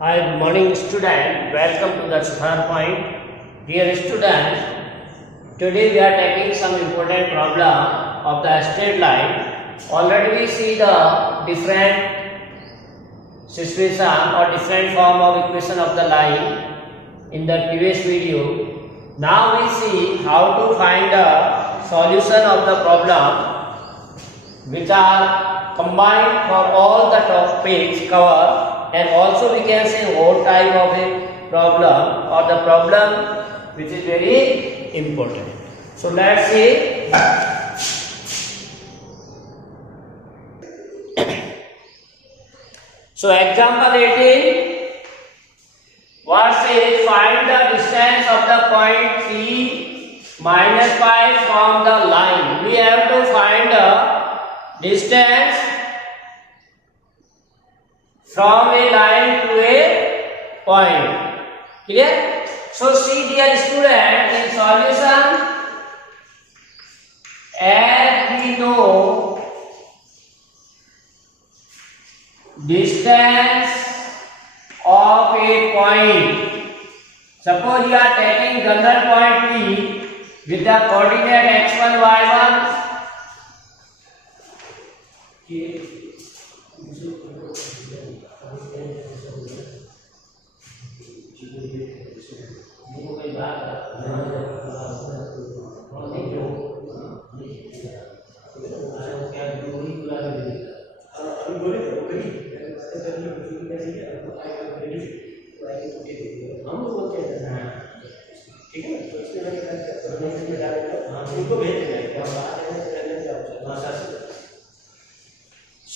Hi, good morning student. Welcome to the third point. Dear students, today we are taking some important problem of the straight line. Already we see the different situation or different form of equation of the line in the previous video. Now we see how to find the solution of the problem which are combined for all the topics covered, and also we can say what type of a problem or the problem which is very important. So let's see. So example 18, what says find the distance of the point 3 minus 5 from the line. We have to find the distance from a line to a point. Clear? So see dear student, in solution, as we know, distance of a point. Suppose you are taking general point P with the coordinate x1, y1.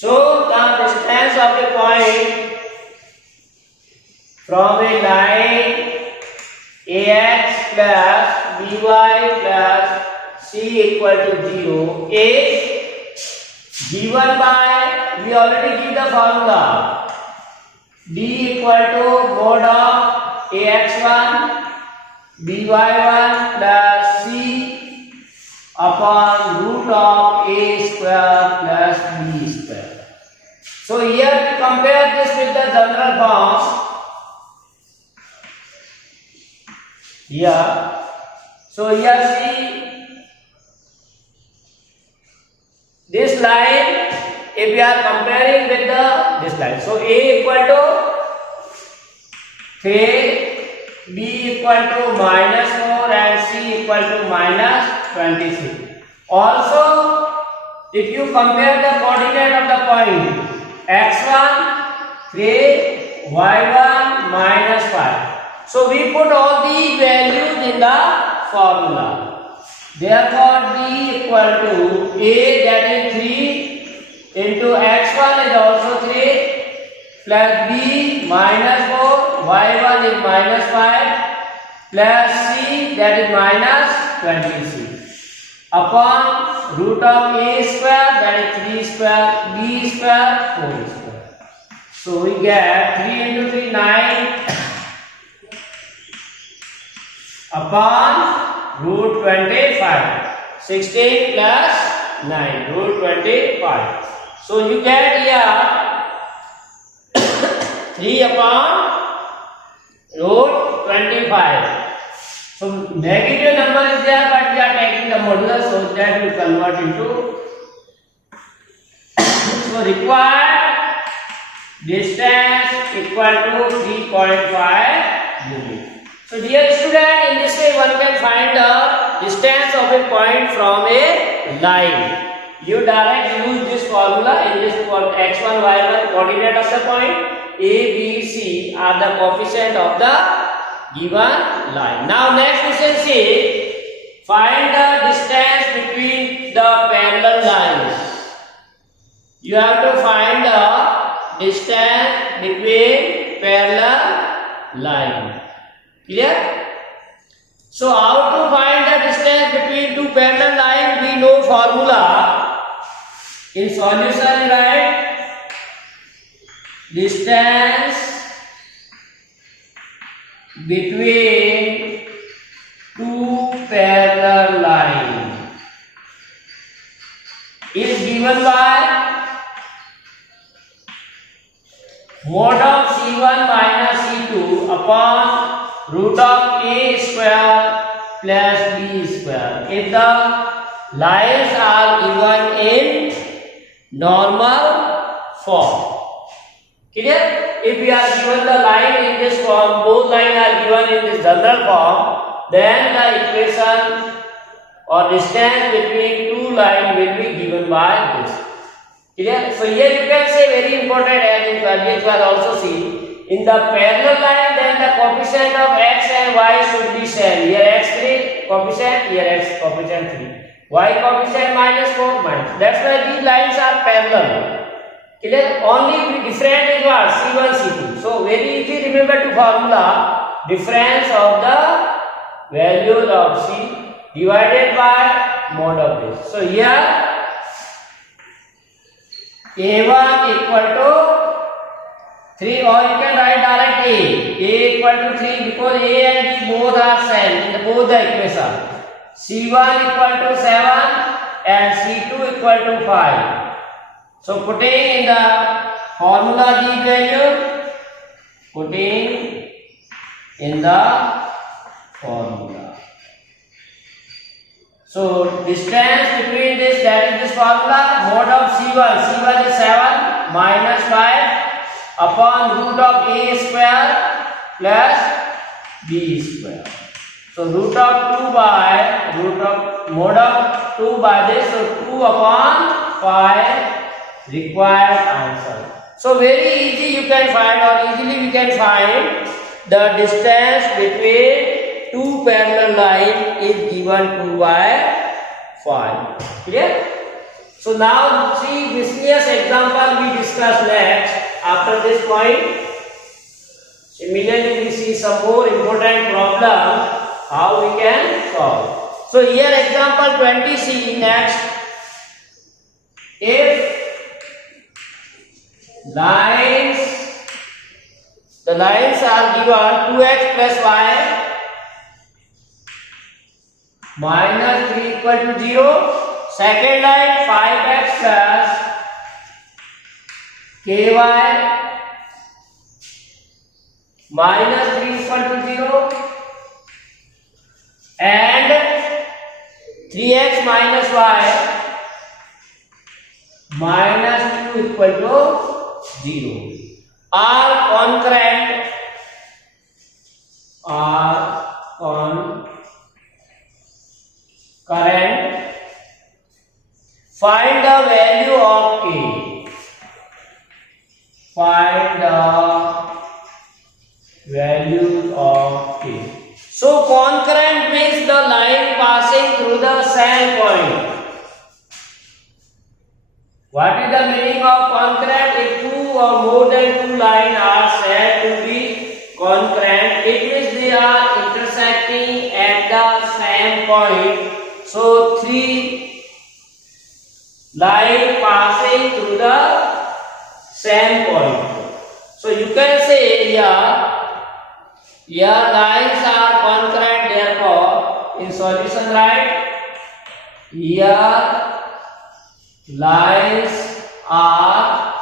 So the distance of a point from a line ax plus by plus c equal to 0 is given by, we already give the formula, d equal to mod of ax1 by1 plus c upon root of a square plus b square. So here we compare this with the general form. Here, so here see this line, if we are comparing with this line, so a equal to 3, b equal to minus 4 and c equal to minus 23. Also, if you compare the coordinate of the point x1 3, y1 minus 5. So we put all the values in the formula. Therefore, d equal to a, that is 3 into x1 is also 3 plus b minus 4, y1 is minus 5 plus c, that is minus 26 upon root of a square, that is 3 square, b square, 4 square. So we get 3 into 3 9 upon root 25, 16 plus 9, root 25. So you get here 3 upon root 25. So negative number is there, but we are taking the modulus, so that will convert into. So required distance equal to 3.5 unit. So dear student, in this way one can find the distance of a point from a line. You directly use this formula in this x1, y1 coordinate of the point. A, B, C are the coefficient of the given line. Now next we shall see, find the distance between the parallel lines. You have to find the distance between parallel lines. Clear? So how to find the distance between two parallel lines? We know formula. In solution, write distance between two parallel lines is given by mod of C1 minus C2 upon root of A square plus B square. If the lines are given in normal form. Clear? If we are given the line in this form, both lines are given in this general form, then the equation or distance between two lines will be given by this. Clear? So here you can say very important, as in earlier you have also seen, in the parallel line then the coefficient of x and y should be same. Here x3 coefficient, here x coefficient 3. Y coefficient minus 4 minus. That's why these lines are parallel. Clear? Only different is what? C1, C2. So very easy, remember to formula difference of the values of C divided by mod of this. So here A1 equal to 3, or you can write direct A equal to 3 because A and B both are same in both the equation. C1 equal to 7 and C2 equal to 5. So putting in the formula the value, putting in the formula. So distance between this, that is this formula, mod of C1 is 7 minus 5 upon root of A square plus B square. So root of 2 by mod of 2 by this, so 2 upon 5 required answer. So very easy you can find, or easily we can find the distance between two parallel lines is given 2 by 5. Clear? So now see miscellaneous example we discuss next after this point. Similarly we see some more important problem how we can solve. So here example 20 see next. If the lines are given 2x plus y minus 3 equal to 0. Second line 5x plus ky minus 3 equal to 0 and 3x minus y minus 2 equal to 0 are concurrent, find the value of k. Find the value of k. So concurrent means the line passing through the same point. What is the meaning of concurrent? If two or more than two lines are said to be concurrent, it means they are intersecting at the same point. So three lines passing through the same point. So you can say here lines are concurrent, therefore in solution write here lines are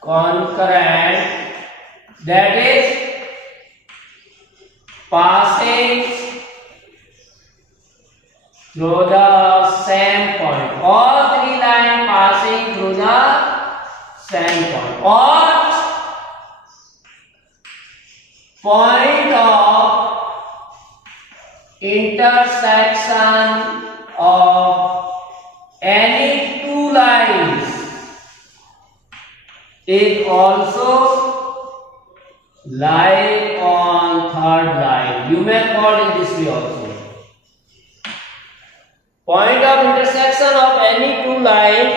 concurrent, that is passing through the same point. All three lines passing through the same point, or point of intersection of any two lines is also lie on third line. You may call in this way also. Point of intersection of any two lines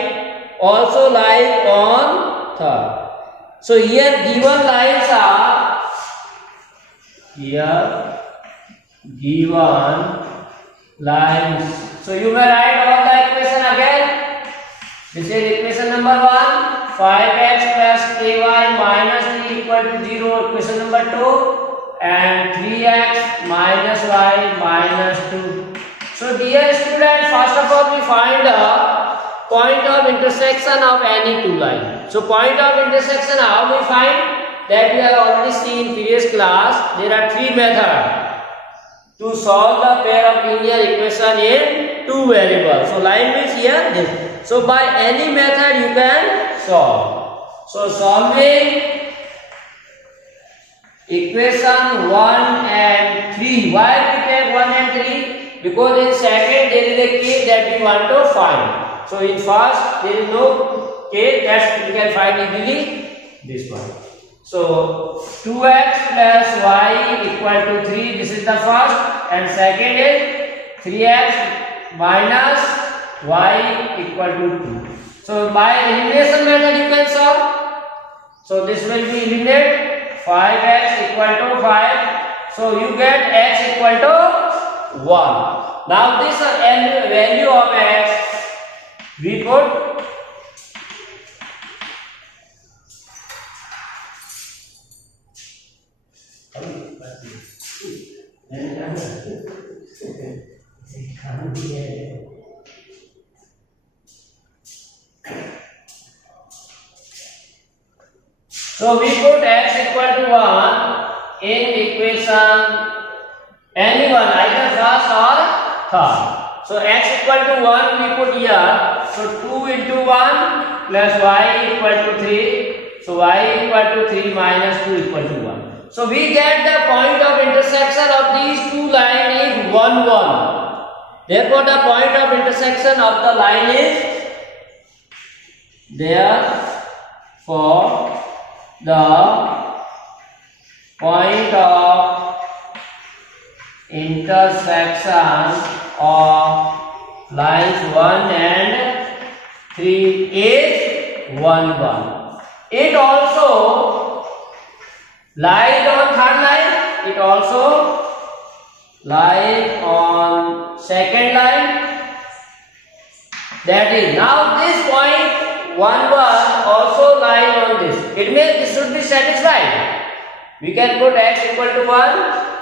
also lie on third. So here given lines are given lines. So you may write all the equation again. This is equation number 1. 5x plus ky minus 3 equal to 0. Equation number 2. And 3x minus y minus 2. So dear students, first of all we find the point of intersection of any two lines. So point of intersection, how we find? That we have already seen in previous class. There are three methods to solve the pair of linear equation in two variables. So line means here this. So by any method you can solve. So solving equation 1 and 3. Why we take 1 and 3? Because in second there is a case that we want to find. So in first there is no case, that we can find easily this one. So 2x plus y equal to 3. This is the first, and second is 3x minus y equal to 2. So by elimination method you can solve. So this will be eliminated. 5x equal to 5. So you get x equal to 1. Now this value of x we put so we put x equal to 1 in equation any one, either first or third. So x equal to 1 we put here. So 2 into 1 plus y equal to 3. So y equal to 3 minus 2 equal to 1. So we get the point of intersection of these two lines is 1, 1. Therefore the point of intersection of the line is there. For the point of intersection of lines 1 and 3 is 1, 1. It also lies on third line. It also lies on second line. That is, now this point 1, 1 also lies on this. It means this should be satisfied. We can put x equal to 1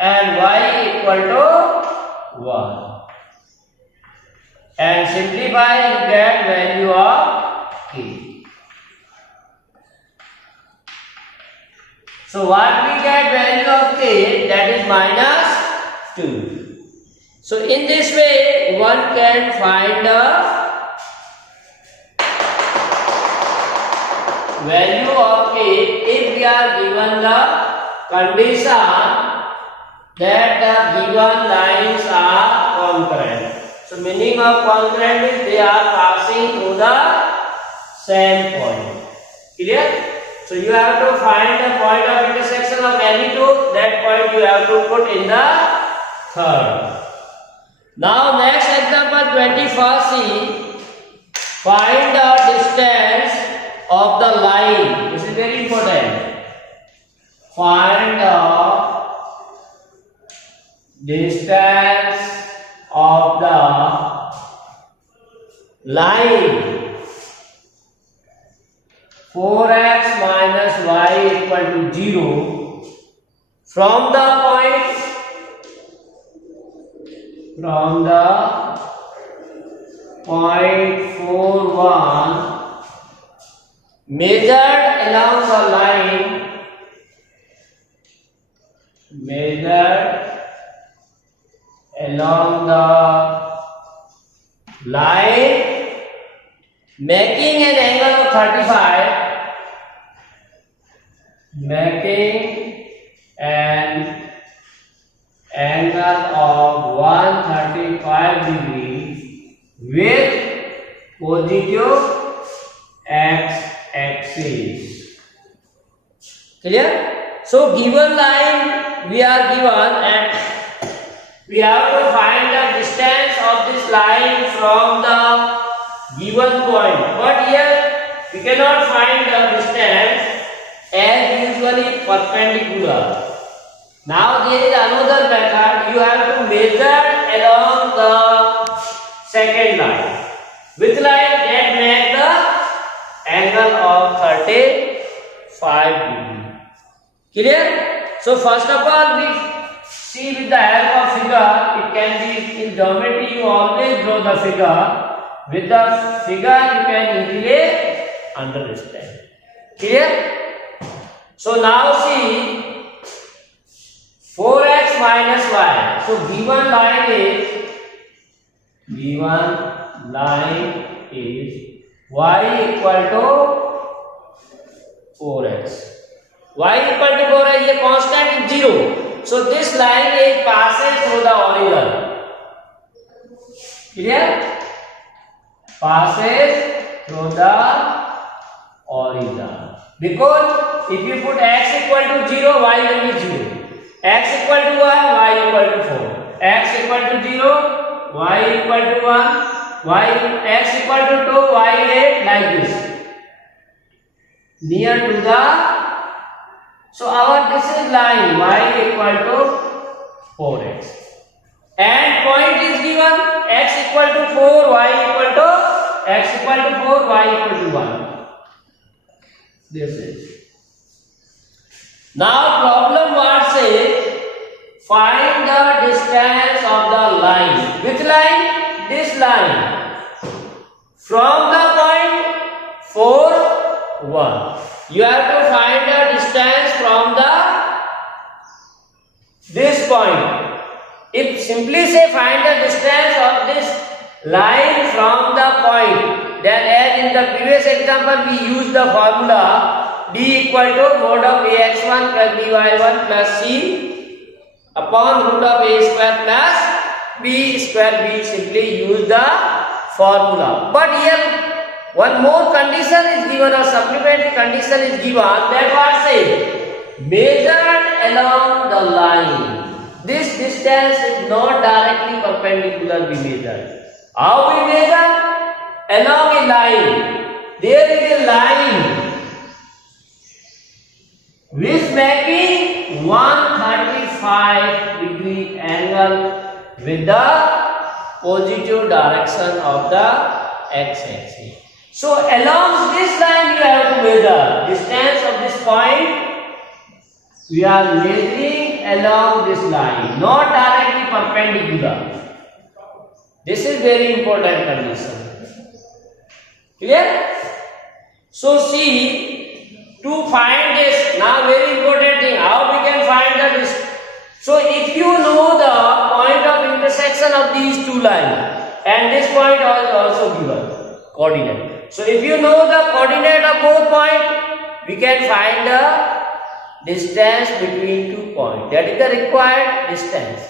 and y equal to 1. And simplify, you get value of k. So what we get value of k, that is minus 2. So in this way one can find the value of k if we are given the condition that the given lines are concurrent. So meaning of concurrent is they are passing through the same point. Clear? So you have to find the point of intersection of any two. That point you have to put in the third. Now next example 21st, find the distance of the line. This is very important. Find the distance of the line 4x minus y equal to 0 from the point point 4, 1 measured along the line, measured along the line, making an angle of 35, making an angle of 135 degree with positive x-axis. Clear? So given line we are given and we have to find the distance of this line from the given point. But here we cannot find the distance as usually perpendicular. Now there is another method. You have to measure along the second line. Which line? That make the angle of 35 degree. Clear? So first of all we see with the help of figure, it can be in geometry you always draw the figure. With the figure you can easily understand. Clear? So now see 4x minus y. So given line is y equal to 4x. Y equal to 4x, ये constant is 0. So this line is passes through the origin. Clear? Passes through the origin. Because if you put x equal to 0, y will be 0. X equal to 1, y equal to 4. X equal to 0, y equal to 1. X equal to 2, y 8 like this. Near to the, so this is line y equal to 4x. And point is given x equal to 4, y equal to 1. This is. Now problem what says find the distance of the line. Which line? This line. From the point 4, 1. You have to find the distance from this point. If simply say find the distance of this line from the point, then as in the previous example we use the formula d equal to mod of ax1 plus by1 plus c upon root of a square plus b square. We simply use the formula. But here one more condition is given, or supplementary condition is given, that what says measured along the line. This distance is not directly perpendicular we measure. How we measure? Along a line. There is a line which making 135 degree angle with the positive direction of the x-axis. So along this line you have to measure distance of this point. We are measuring along this line, not directly perpendicular. This is very important condition. Clear? So see, to find this, now very important thing, how we can find the distance. So if you know the point of intersection of these two lines, and this point is also given coordinate. So if you know the coordinate of both points, we can find the distance between 2 points. That is the required distance.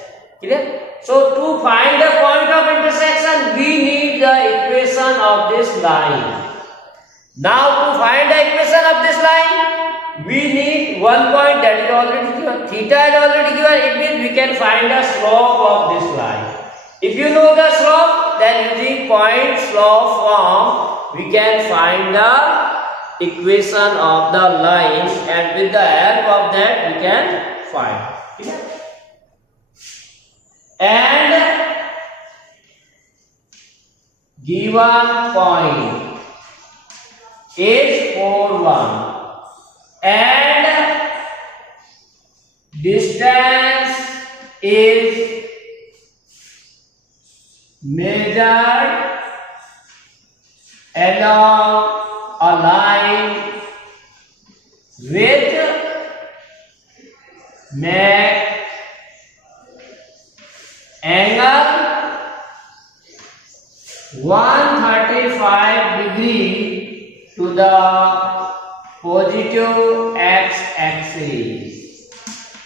Clear? So to find the point of intersection, we need the equation of this line. Now to find the equation of this line, we need one point that is already given. Theta is already given. It means we can find the slope of this line. If you know the slope, then using point slope form, we can find the equation of the line, and with the help of that we can find. Okay? And given point is 4, 1 and distance is measured along a line which make angle 135 degree to the positive x-axis.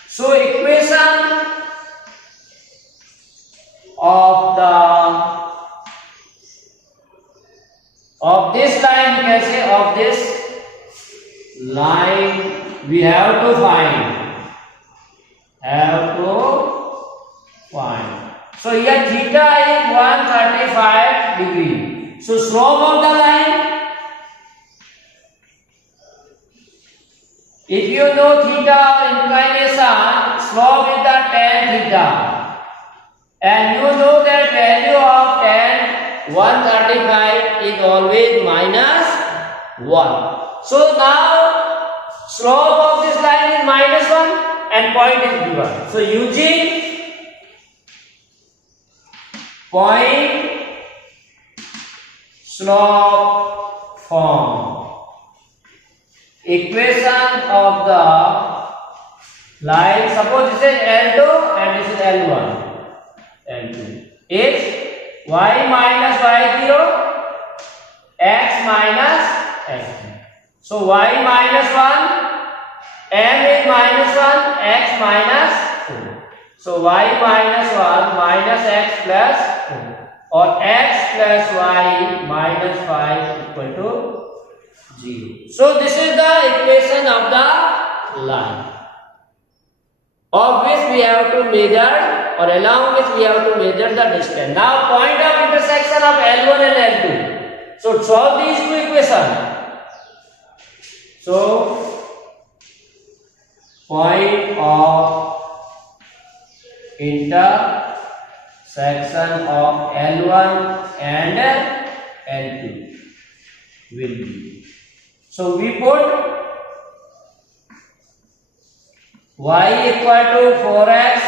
So equation of this line, you can say of this line we have to find. So here theta is 135 degree. So slope of the line, if you know theta inclination, slope is the tan theta, and you know that value of tan 135 is always -1. So now slope of this line is -1 and point is given. So using point slope form. Equation of the line, suppose this is L2 and this is L1. L2 is y minus y0, x minus x0. So y minus 1, m is minus 1, x minus 4. So y minus 1 minus x plus 4, or x plus y minus 5 equal to 0. So this is the equation of the line, of which we have to measure, or along which we have to measure the distance. Now point of intersection of L1 and L2. So solve these two equations. So point of intersection of L1 and L2 will be. So we put y equal to 4x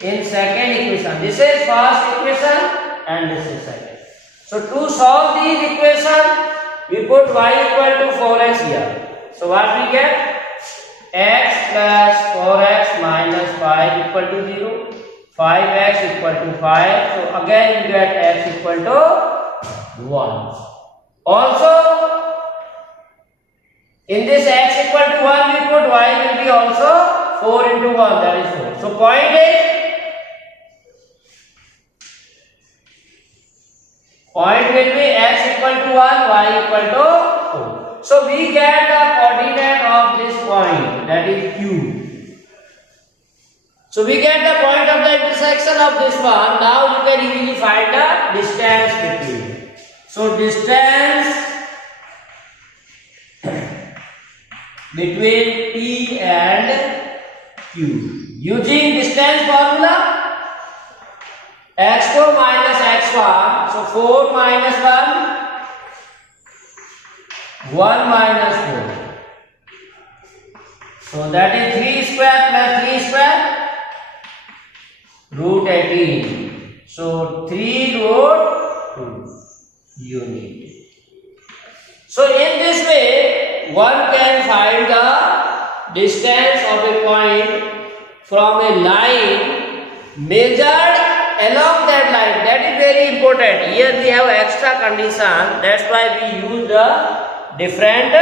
in second equation. This is first equation and this is second. So to solve these equations, we put y equal to 4x here. So what we get? X plus 4x minus 5 equal to 0. 5x equal to 5. So again we get x equal to 1. Also, in this x equal to 1 we put y will be also 4 into 1, that is 4. So point is, point will be x equal to 1, y equal to 4. So we get the coordinate of this point, that is Q. So we get the point of the intersection of this one. Now you can easily find the distance between. So distance between P and Q. Using distance formula, x2 minus x1, so 4 minus 1, 1 minus 4. So that is 3 square plus 3 square, root 18. So 3 root 2 unit. So in this way, one can find the distance of a point from a line measured along that line. That is very important. Here we have extra condition. That's why we use the different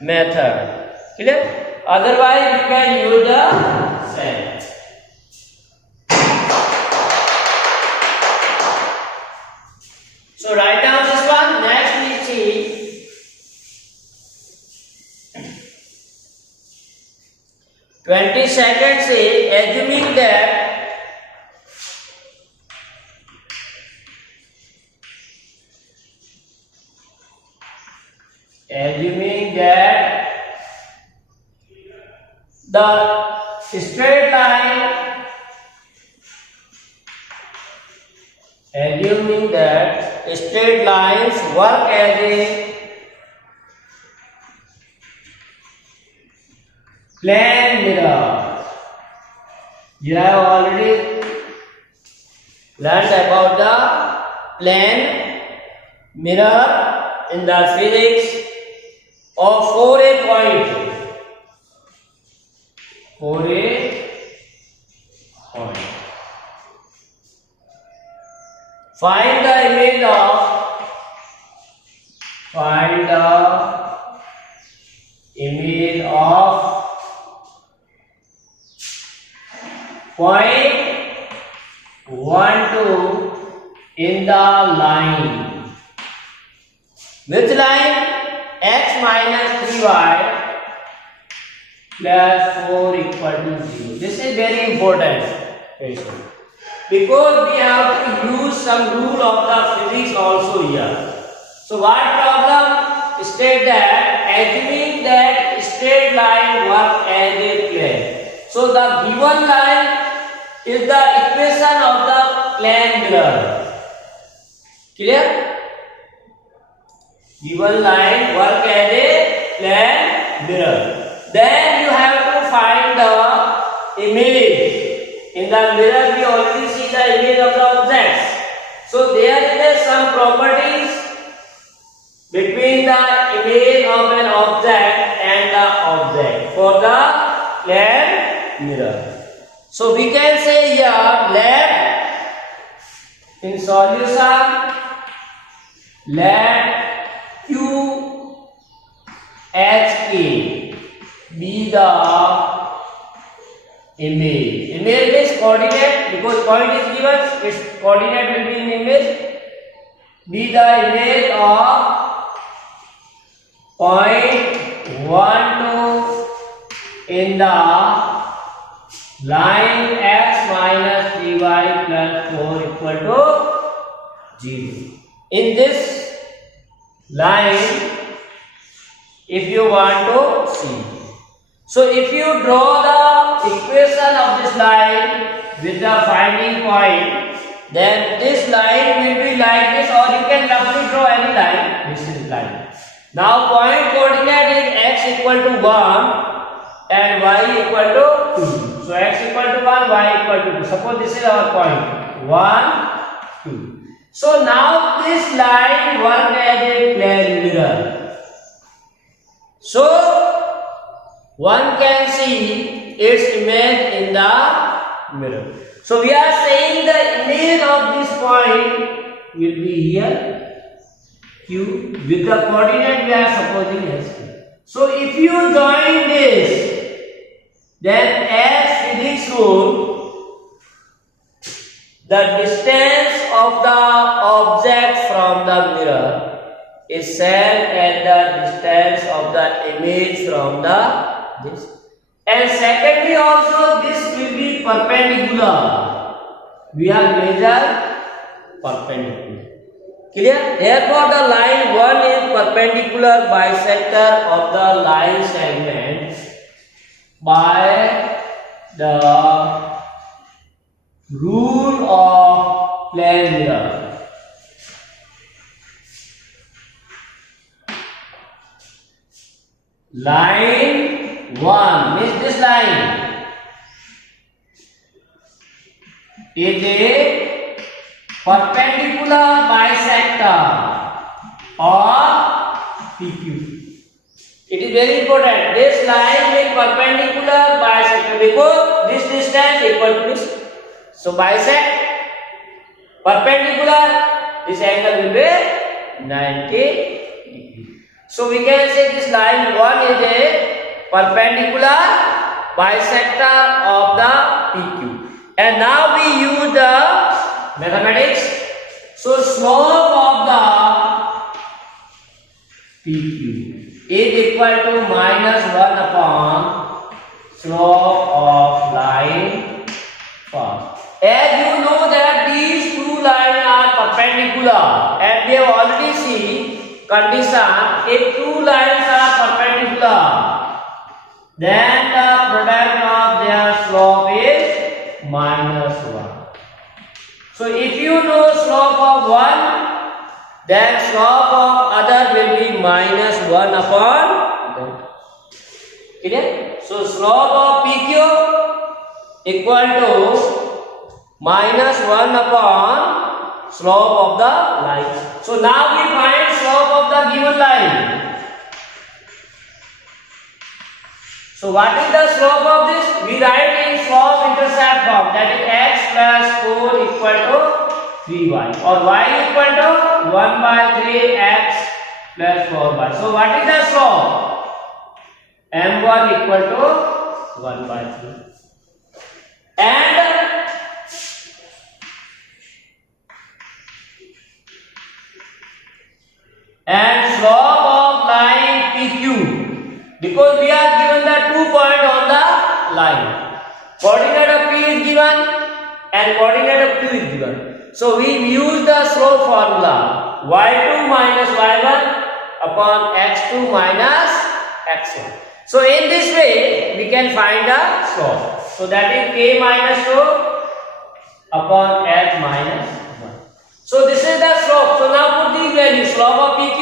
method. Clear? Otherwise, you can use the same. So write down this one. Next we see 22nd say, assuming that the straight line, assuming that straight lines work as a plane mirror. You have already learned about the plane mirror in the physics of for a point. For a point. Find the image of point 1, 2 in the line. Which line? X minus 3y plus 4 equal to 0. This is very important because we have to use some rule of the physics also here. So what problem? State that assuming that straight line works as a plane. So the given line is the equation of the plane mirror. Clear? Given line work as a plane mirror. Then you have to find the image. In the mirror we already see the image of the object. So there is some properties between the image of an object and the object for the plane mirror. So we can say here, let in solution, let Q H A be the image. Image is coordinate, because point is given, its coordinate will be in image. Be the image of point 1, 2 in the line x minus 3y plus 4 equal to 0. In this line, if you want to see. So if you draw the equation of this line with the finding point, then this line will be like this, or you can roughly draw any line. This is line. Now point coordinate is x equal to 1 and y equal to 2. So x equal to 1, y equal to 2. Suppose this is our point 1, 2. So now this line works as a plane mirror. So one can see its image in the mirror. So we are saying the image of this point will be here, Q, with the coordinate we are supposing as Q. So if you join this, then as physics rule, the distance of the object from the mirror is same as the distance of the image from the this. And secondly also, this will be perpendicular. We are measure perpendicular. Clear? Therefore the line 1 is perpendicular bisector of the line segment by the rule of plane mirror. Line 1 means this line is a perpendicular bisector or PQ. It is very important. This line is perpendicular bisector because this distance equal to this. So bisect perpendicular, this angle will be 90 degrees. So we can say this line 1 is a perpendicular bisector of the PQ. And now we use the mathematics. So slope of the PQ is equal to minus 1 upon slope of line 1. As you know that these two lines are perpendicular, and we have already seen condition, if two lines are perpendicular, then the product of their slope is minus 1. So if you know slope of one, then slope of other will be minus 1 upon that. Clear? So slope of PQ equal to minus 1 upon slope of the line. So now we find slope of the given line. So what is the slope of this? We write in slope intercept form, that is x plus 4 equal to 3y, or y equal to 1 by 3x plus 4y. So what is the slope? m1 equal to 1 by 3. And slope of line PQ, because we are given the 2 points on the line. Coordinate of P is given and coordinate of Q is given. So we use the slope formula, y2 minus y1 upon x2 minus x1. So in this way we can find the slope. So that is k minus 2 upon h minus 1. So this is the slope. So now put these values. Slope of PQ,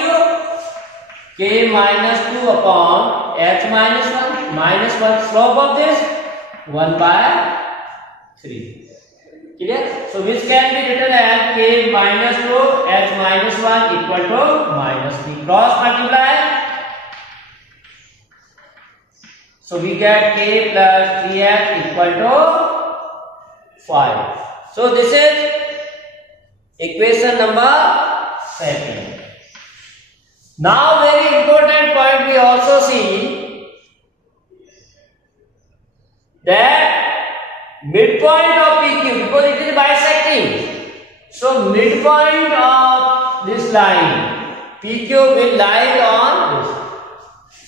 k minus 2 upon h minus 1 minus 1. Slope of this 1 by 3. Clear? So which can be written as k minus 2 h minus 1 equal to minus 3. Cross multiply. So we get k plus 3h equal to 5. So this is equation number 2. Now very important point we also see that midpoint of PQ, because it is bisecting. So midpoint of this line PQ will lie on this.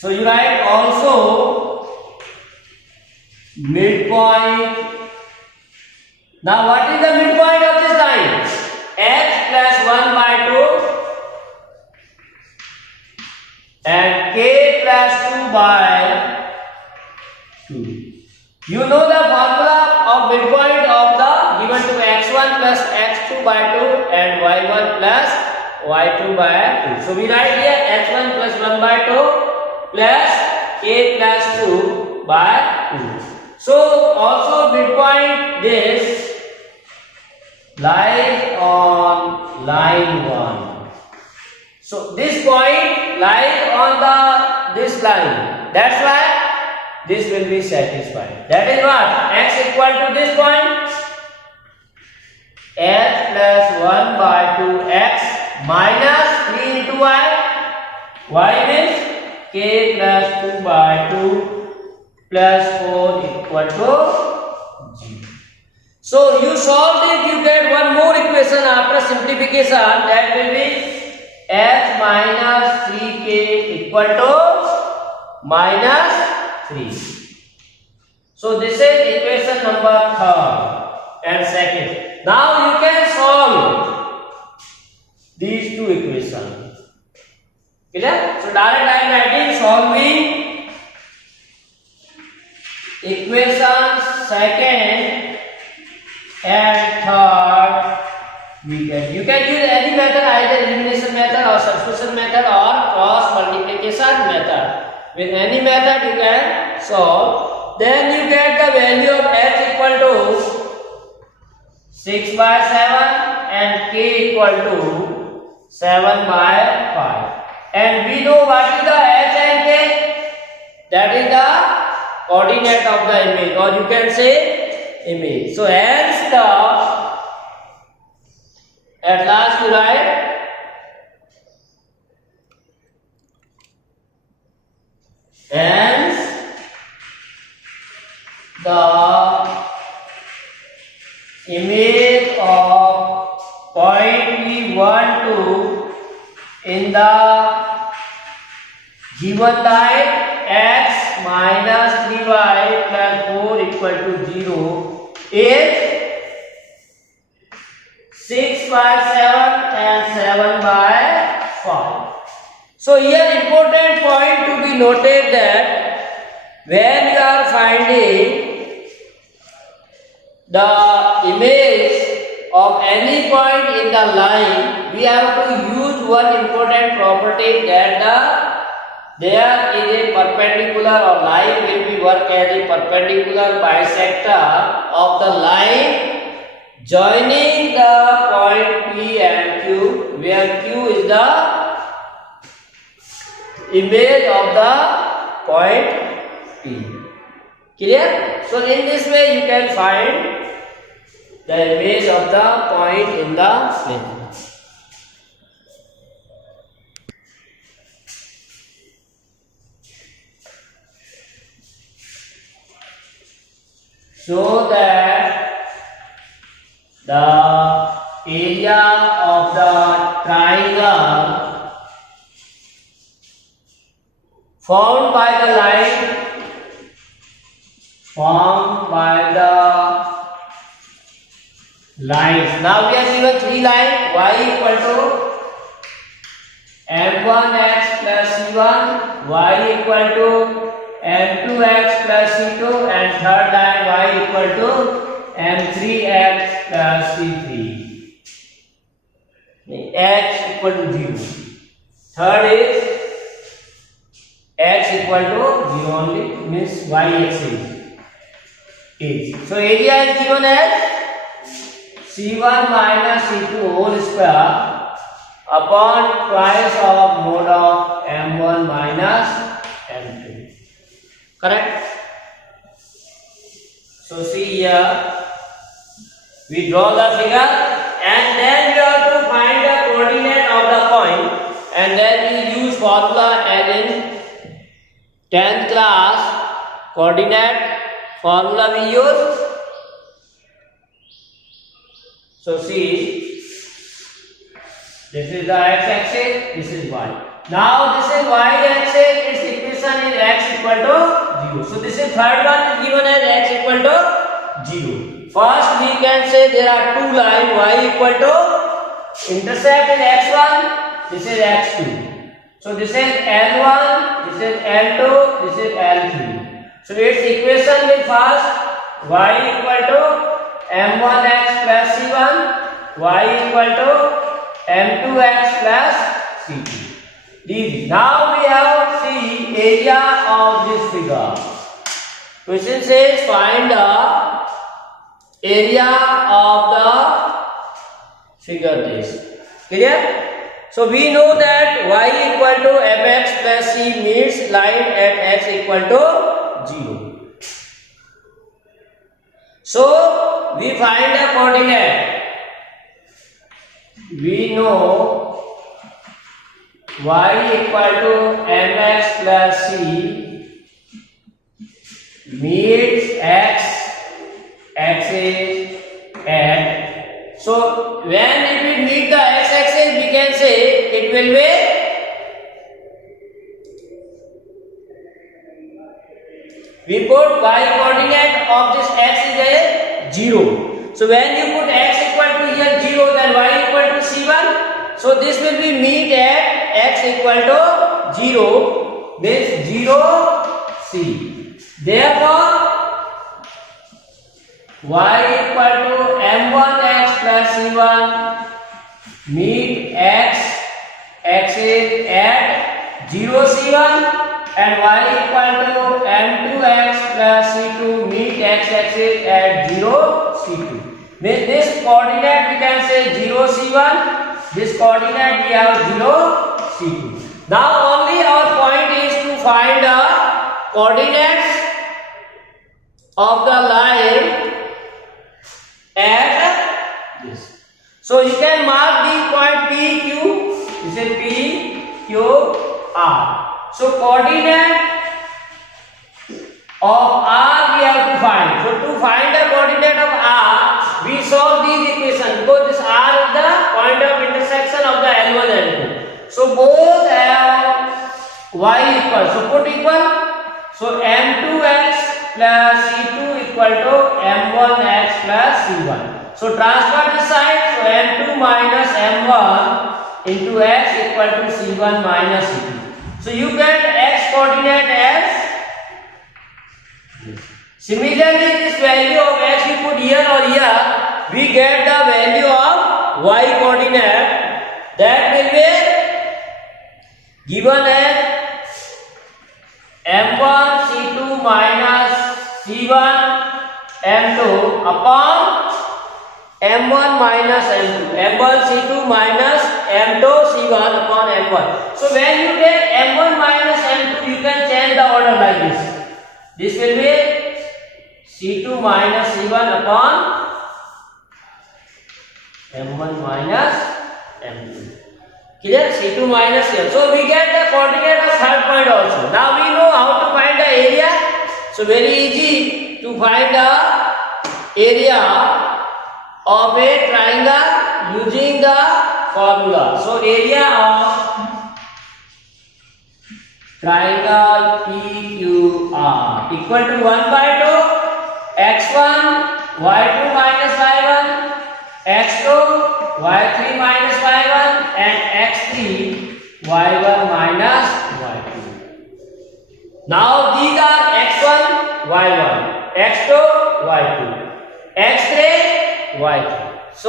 So you write also midpoint. Now what is the midpoint of this line? X plus 1 by 2 and k plus 2 by 2. You know the formula of midpoint of the given to x1 plus x2 by 2 and y1 plus y2 by 2. So we write here x1 plus 1 by 2 plus k plus 2 by 2. So also midpoint this lies on line 1. So this point lies on this line. That's why this will be satisfied. That is what? X equal to this point. X plus 1 by 2x minus 3 into y. Y means k plus 2 by 2 plus 4 equal to 0. So you solve it, you get one more equation after simplification, that will be x minus 3k equal to minus 3. So this is equation number 3rd and 2nd. Now you can solve these two equations. Clear? So direct I am writing solving equations 2nd and 3rd. You can use any method, either elimination method or substitution method or cross multiplication method. With any method you can solve. Then you get the value of h equal to 6 by 7 and k equal to 7 by 5. And we know what is the h and k? That is the coordinate of the image, or you can say image. So hence at last you write hence the image of point we want to in the given line x minus 3y plus 4 equal to 0 is 6 by 7 and 7 by 5. So here important point to be noted that when you are finding the image of any point in the line, we have to use one important property, that there is a perpendicular, or line will be work as a perpendicular bisector of the line joining the point P and Q, where Q is the image of the point P. Clear? So in this way you can find the image of the point in the plane. So that the area of the triangle formed by the line, lines. Now we have given three lines, y equal to m1x plus c1, y equal to m2x plus c2, and third line y equal to m3x plus c3. X equal to 0. Third is x equal to 0 only, means y axis is. So area is given as C1 minus C2 whole square upon twice of mod of M1 minus M2. Correct? So see here, we draw the figure and then we have to find the coordinate of the point, and then we use formula as in 10th class coordinate formula we use. So see, this is the x-axis, this is y. Now this is y-axis, its equation is x equal to 0. So this is third one is given as x equal to 0. First we can say there are two lines, y equal to intersect in x1, this is x2. So this is L1, this is L2, this is L3. So its equation will first y equal to m1x plus c1, y equal to m2x plus c2. These. Now we have the area of this figure. Question says find the area of the figure this. Clear? So we know that y equal to fx plus c meets line at x equal to 0. So we find the coordinate. We know y equal to mx plus c meets x axis at. So when it will meet the x axis, we can say it will be we put y coordinate of this x is a 0. So when you put x equal to here 0, then y equal to c1. So this will be meet at x equal to 0, means 0 c. Therefore y equal to m1x plus c1 meet x axis at 0 c1, and y equal to m2x plus c2 meet x axis at 0 c2. With this coordinate we can say 0 c1, this coordinate we have 0 c2. Now only our point is to find the coordinates of the line at this. So you can mark the point P, Q, this is P, Q, R. So coordinate of R we have to find. So to find the coordinate of R, we solve these equations because this R is the point of intersection of the L1 and L2. So both have y equal. So put equal. So m2x plus c2 equal to m1x plus c1. So transfer this side. So m2 minus m1 into x equal to c1 minus c2. So you get x coordinate as this. Similarly, this value of x we put here or here, we get the value of y coordinate, that will be given as m1 c2 minus c1 m2 upon m1 minus m2, m1 c2 minus m2 c1 upon m1. So when you take m1 minus m2, you can change the order like this. This will be c2 minus c1 upon m1 minus m2. Clear? C2 minus here. So we get the coordinate of third point also. Now we know how to find the area. So very easy to find the area of a triangle using the formula. So area of triangle PQR equal to 1 by 2 x1 y2 minus y1 x2 y3 minus y1 and x3 y1 minus y2. Now these are x1 y1, x2 y2, x3 y3. So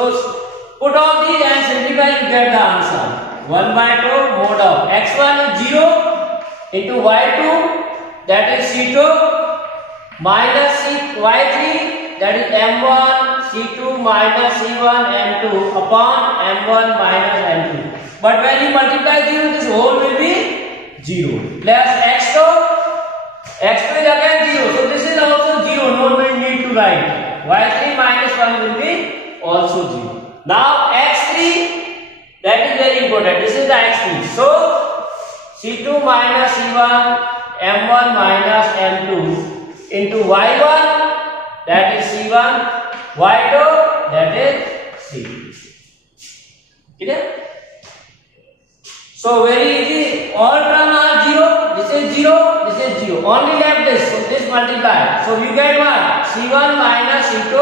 put all these and simplify, you get the answer. 1 by 2 mod of x1 is 0 into y2, that is c2, minus y3, that is m1 c2 minus c1 m2 upon m1 minus m2. But when you multiply 0, this whole will be 0 plus x2 is again 0. So this is also 0. No need to write. y3 minus 1 will be also 0. Now x3, that is very important. This is the x3. So c2 minus c1 m1 minus m2 into y1, that is c1, y2, that is c2. Clear? So very easy. All terms are 0. This is 0. This is 0. Only left this. So this multiply. So you get what? c1 minus c2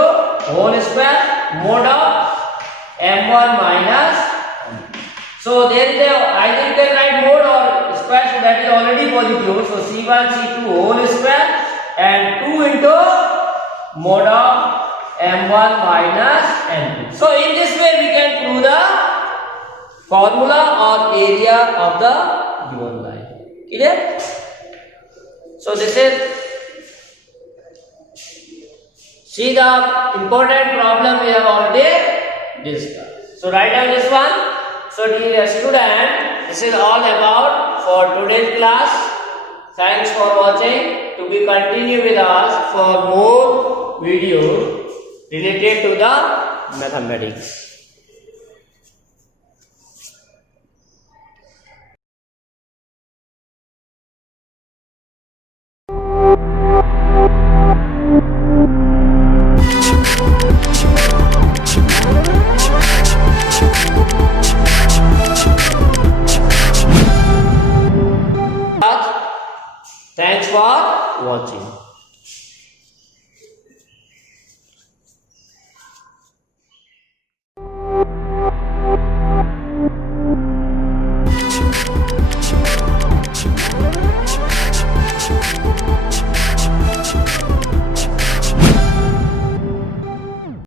whole square mod of m1 minus. So there is a, either you can write mod or square, so that is already positive. So c1 c2 whole square and 2 into mod of m1 minus m2. So in this way we can prove the formula or area of the given line. Clear? So this is, see the important problem we have already discussed. So write down this one. So dear student, this is all about for today's class. Thanks for watching. To be continue with us for more videos related to the mathematics. Thanks for watching.